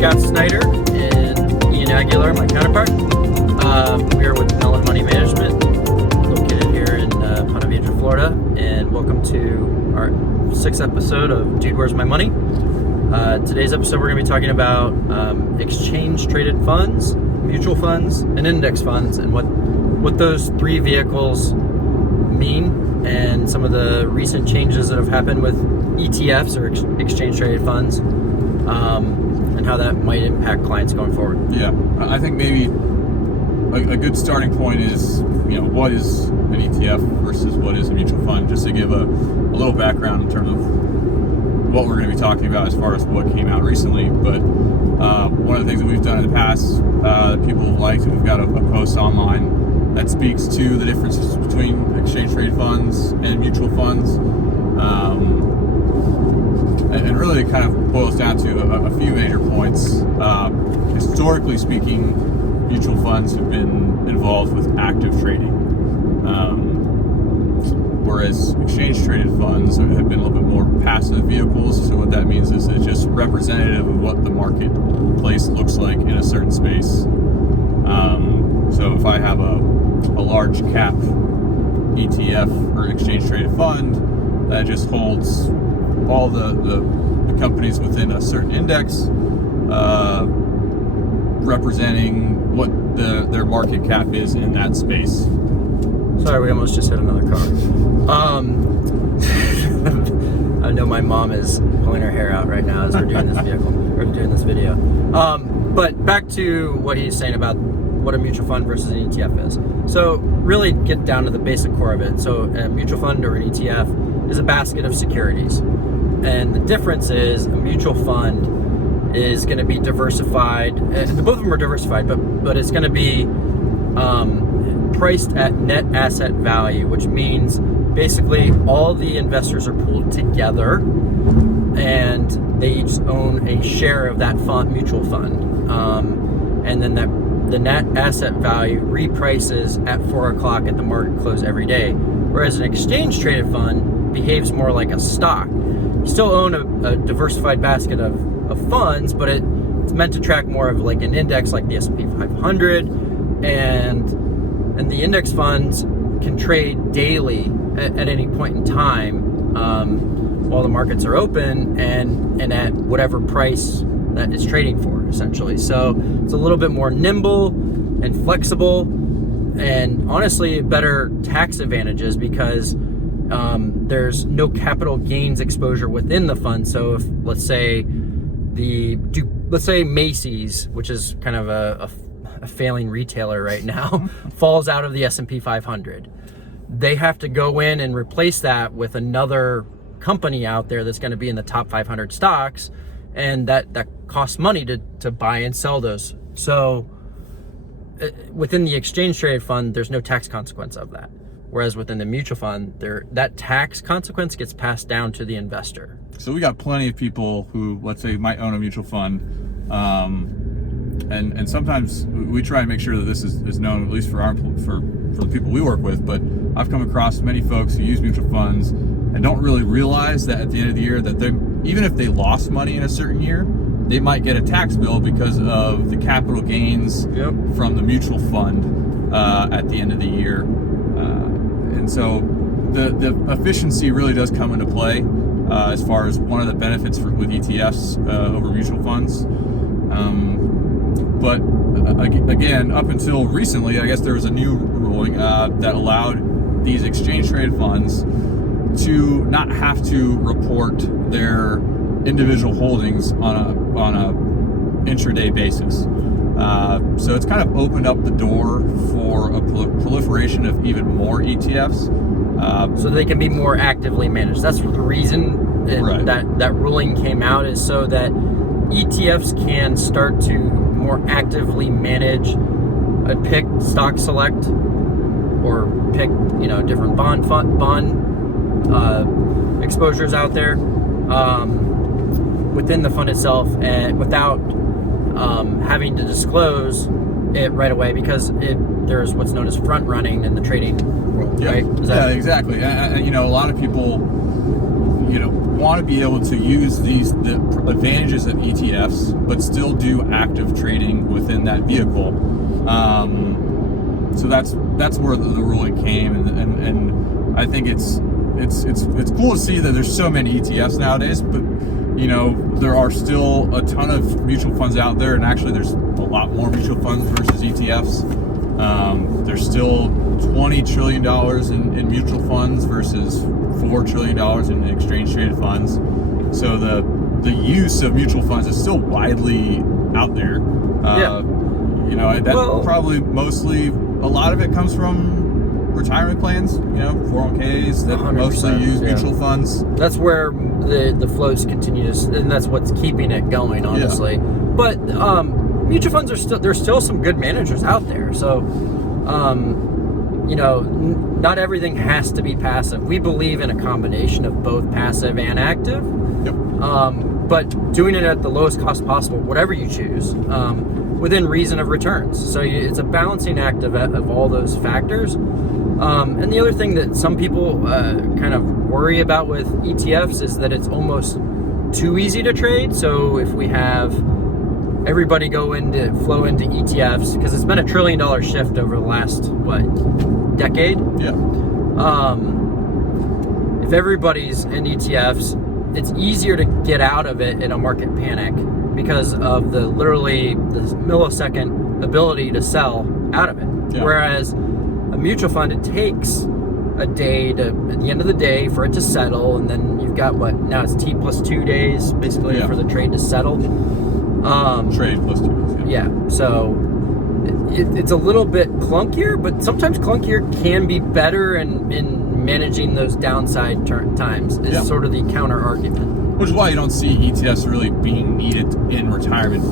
Scott Snyder and Ian Aguilar, my counterpart. We are with Melon Money Management, located here in Ponte Vedra, Florida, and welcome to our 6th episode of Dude, Where's My Money? Today's episode, we're going to be talking about exchange-traded funds, mutual funds, and index funds, and what those three vehicles mean, and some of the recent changes that have happened with ETFs, or exchange-traded funds, and how that might impact clients going forward. Yeah, I think maybe a good starting point is, what is an ETF versus what is a mutual fund, just to give a little background in terms of what we're going to be talking about as far as what came out recently. But one of the things that we've done in the past that people have liked, and we've got a post online that speaks to the differences between exchange-traded funds and mutual funds. And really it kind of boils down to a few major points. Historically speaking, mutual funds have been involved with active trading, whereas exchange-traded funds have been a little bit more passive vehicles. So what that means is it's just representative of what the marketplace looks like in a certain space. So if I have a large cap ETF or exchange-traded fund that just holds all the companies within a certain index, representing what their market cap is in that space. Sorry, we almost just hit another car. I know my mom is pulling her hair out right now as we're doing this video. But back to what he's saying about what a mutual fund versus an ETF is. So really get down to the basic core of it. So a mutual fund or an ETF is a basket of securities. And the difference is a mutual fund is going to be diversified. Both of them are diversified, but it's going to be priced at net asset value, which means basically all the investors are pooled together and they each own a share of that mutual fund. And then the net asset value reprices at 4 o'clock at the market close every day. Whereas an exchange-traded fund behaves more like a stock. You still own a diversified basket of funds, but it's meant to track more of like an index like the S&P 500, and the index funds can trade daily at any point in time while the markets are open and at whatever price that it's trading for, essentially. So it's a little bit more nimble and flexible, and honestly better tax advantages because there's no capital gains exposure within the fund. So if let's say Macy's, which is kind of a failing retailer right now, falls out of the S&P 500, they have to go in and replace that with another company out there that's going to be in the top 500 stocks, and that costs money to buy and sell those. So within the exchange traded fund, there's no tax consequence of that. Whereas within the mutual fund, that tax consequence gets passed down to the investor. So we got plenty of people who, let's say, might own a mutual fund, and sometimes we try and make sure that this is known, at least for the people we work with. But I've come across many folks who use mutual funds and don't really realize that at the end of the year that even if they lost money in a certain year, they might get a tax bill because of the capital gains from the mutual fund at the end of the year. And so the efficiency really does come into play as far as one of the benefits with ETFs over mutual funds. But again, up until recently, I guess there was a new ruling that allowed these exchange-traded funds to not have to report their individual holdings on a intraday basis. So it's kind of opened up the door for a proliferation of even more ETFs. So they can be more actively managed. That's the reason that ruling came out, is so that ETFs can start to more actively manage and pick stock select or pick different bond exposures out there within the fund itself, and without having to disclose it right away, because there's what's known as front running in the trading world, right? Yeah, exactly. A lot of people want to be able to use the advantages of ETFs, but still do active trading within that vehicle. So that's where the ruling came, and I think it's cool to see that there's so many ETFs nowadays, but there are still a ton of mutual funds out there, and actually there's a lot more mutual funds versus ETFs. There's still $20 trillion in mutual funds versus $4 trillion in exchange traded funds. So the use of mutual funds is still widely out there. Probably mostly a lot of it comes from retirement plans, 401ks that mostly use mutual funds. That's where the flows continue to, and that's what's keeping it going, honestly. Yeah. But mutual funds there's still some good managers out there. So, not everything has to be passive. We believe in a combination of both passive and active. Yep. But doing it at the lowest cost possible, whatever you choose, within reason of returns. So it's a balancing act of all those factors. And the other thing that some people kind of worry about with ETFs is that it's almost too easy to trade. So if we have everybody flow into ETFs, because it's been a $1 trillion shift over the last decade. Yeah. If everybody's in ETFs, it's easier to get out of it in a market panic because of the millisecond ability to sell out of it. Yeah. Whereas a mutual fund, it takes a day at the end of the day for it to settle, and then you've got now it's T plus 2 days basically for the trade to settle. Trade plus 2 days. Yeah. So it's a little bit clunkier, but sometimes clunkier can be better in managing those downside times. Is sort of the counter argument. Which is why you don't see ETFs really being needed in retirement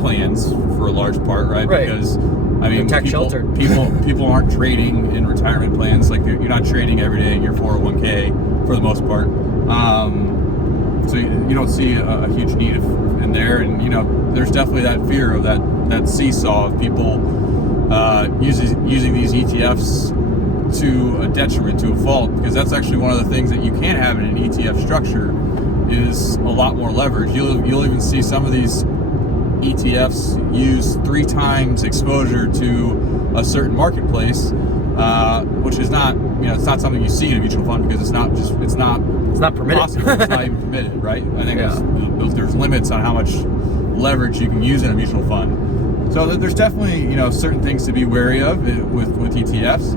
plans for a large part, right? Because tax sheltered. People aren't trading in retirement plans. Like you're not trading every day in your 401k for the most part. So you don't see a huge need in there, and there's definitely that fear of that seesaw of people using these ETFs to a detriment, to a fault, because that's actually one of the things that you can't have in an ETF structure is a lot more leverage. You'll even see some of these ETFs use 3 times exposure to a certain marketplace, which is not, it's not something you see in a mutual fund because it's not permitted. Possible. It's not even permitted, right? I think there's limits on how much leverage you can use in a mutual fund. So there's definitely certain things to be wary of with ETFs,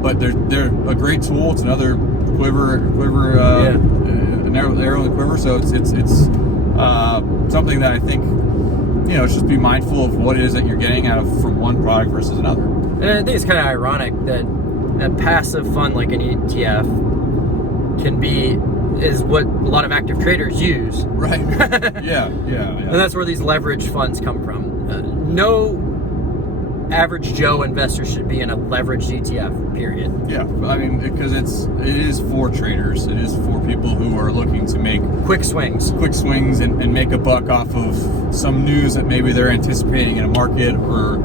but they're a great tool. It's another quiver, an arrow in the quiver. So it's something that I think just be mindful of what it is that you're getting from one product versus another. And I think it's kind of ironic that a passive fund like an ETF is what a lot of active traders use. Right. Yeah. And that's where these leverage funds come from. No average Joe investor should be in a leveraged ETF, period. Yeah, because it is for traders. It is for people who are looking to make quick swings and make a buck off of some news that maybe they're anticipating in a market, or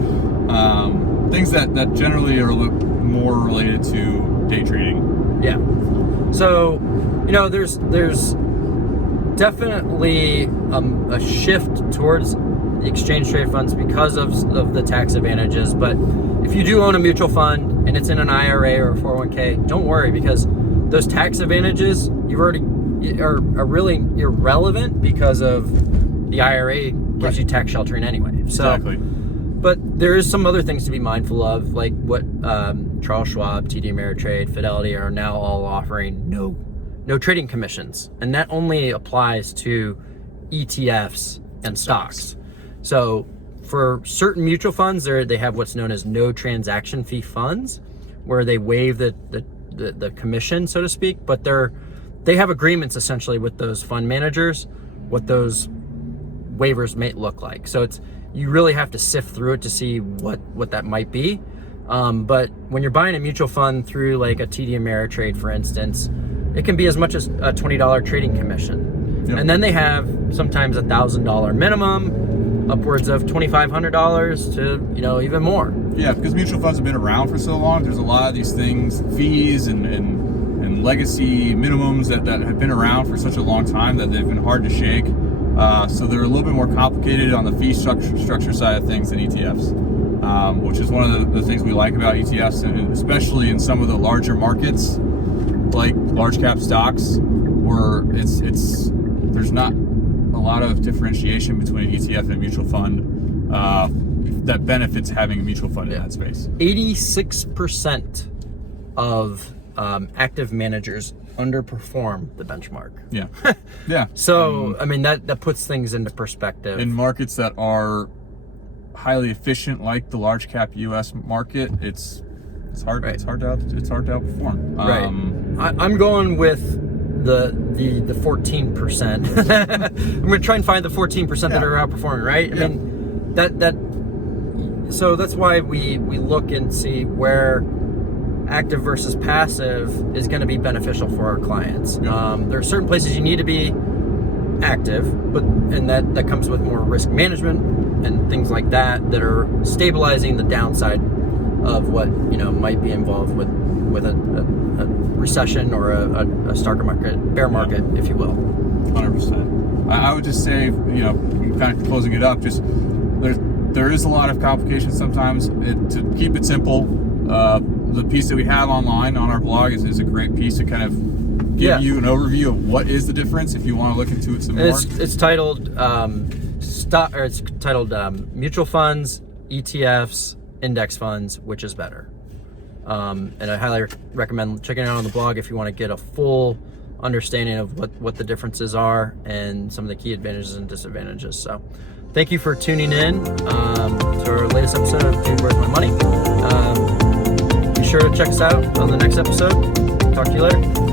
things that generally are a little more related to day trading. Yeah. So, there's definitely a shift towards the exchange trade funds because of the tax advantages. But if you do own a mutual fund and it's in an IRA or a 401k, don't worry, because those tax advantages are really irrelevant because of the IRA gives you tax sheltering anyway. So, exactly. But there is some other things to be mindful of, like what Charles Schwab, TD Ameritrade, Fidelity are now all offering no trading commissions, and that only applies to ETFs and stocks. So for certain mutual funds, they have what's known as no transaction fee funds, where they waive the commission, so to speak, but they have agreements essentially with those fund managers what those waivers may look like. So you really have to sift through it to see what that might be. But when you're buying a mutual fund through like a TD Ameritrade, for instance, it can be as much as a $20 trading commission. Yep. And then they have sometimes $1,000 minimum, upwards of $2,500 to even more. Yeah, because mutual funds have been around for so long. There's a lot of these things, fees and legacy minimums that have been around for such a long time that they've been hard to shake. So they're a little bit more complicated on the fee structure side of things than ETFs, which is one of the things we like about ETFs, and especially in some of the larger markets, like large cap stocks, where there's not a lot of differentiation between an ETF and a mutual fund that benefits having a mutual fund in that space. 86% of active managers underperform the benchmark. Yeah. Yeah. So, I mean, that puts things into perspective. In markets that are highly efficient, like the large cap US market, it's hard. Right. It's hard to outperform. Right. I'm going with the 14%. I'm going to try and find the 14% that are outperforming. Right. I mean, so that's why we look and see where active versus passive is going to be beneficial for our clients. There are certain places you need to be active, and that comes with more risk management and things like that are stabilizing the downside of what might be involved with a recession or a stock market, bear market, if you will. 100%. I would just say, kind of closing it up, just there is a lot of complications sometimes. To keep it simple, the piece that we have online on our blog is a great piece to kind of give you an overview of what is the difference if you want to look into it some more. It's titled mutual funds, ETFs, index funds, which is better. And I highly recommend checking it out on the blog if you want to get a full understanding of what the differences are and some of the key advantages and disadvantages. So thank you for tuning in to our latest episode of Dude, Where's My Money? Be sure to check us out on the next episode. Talk to you later.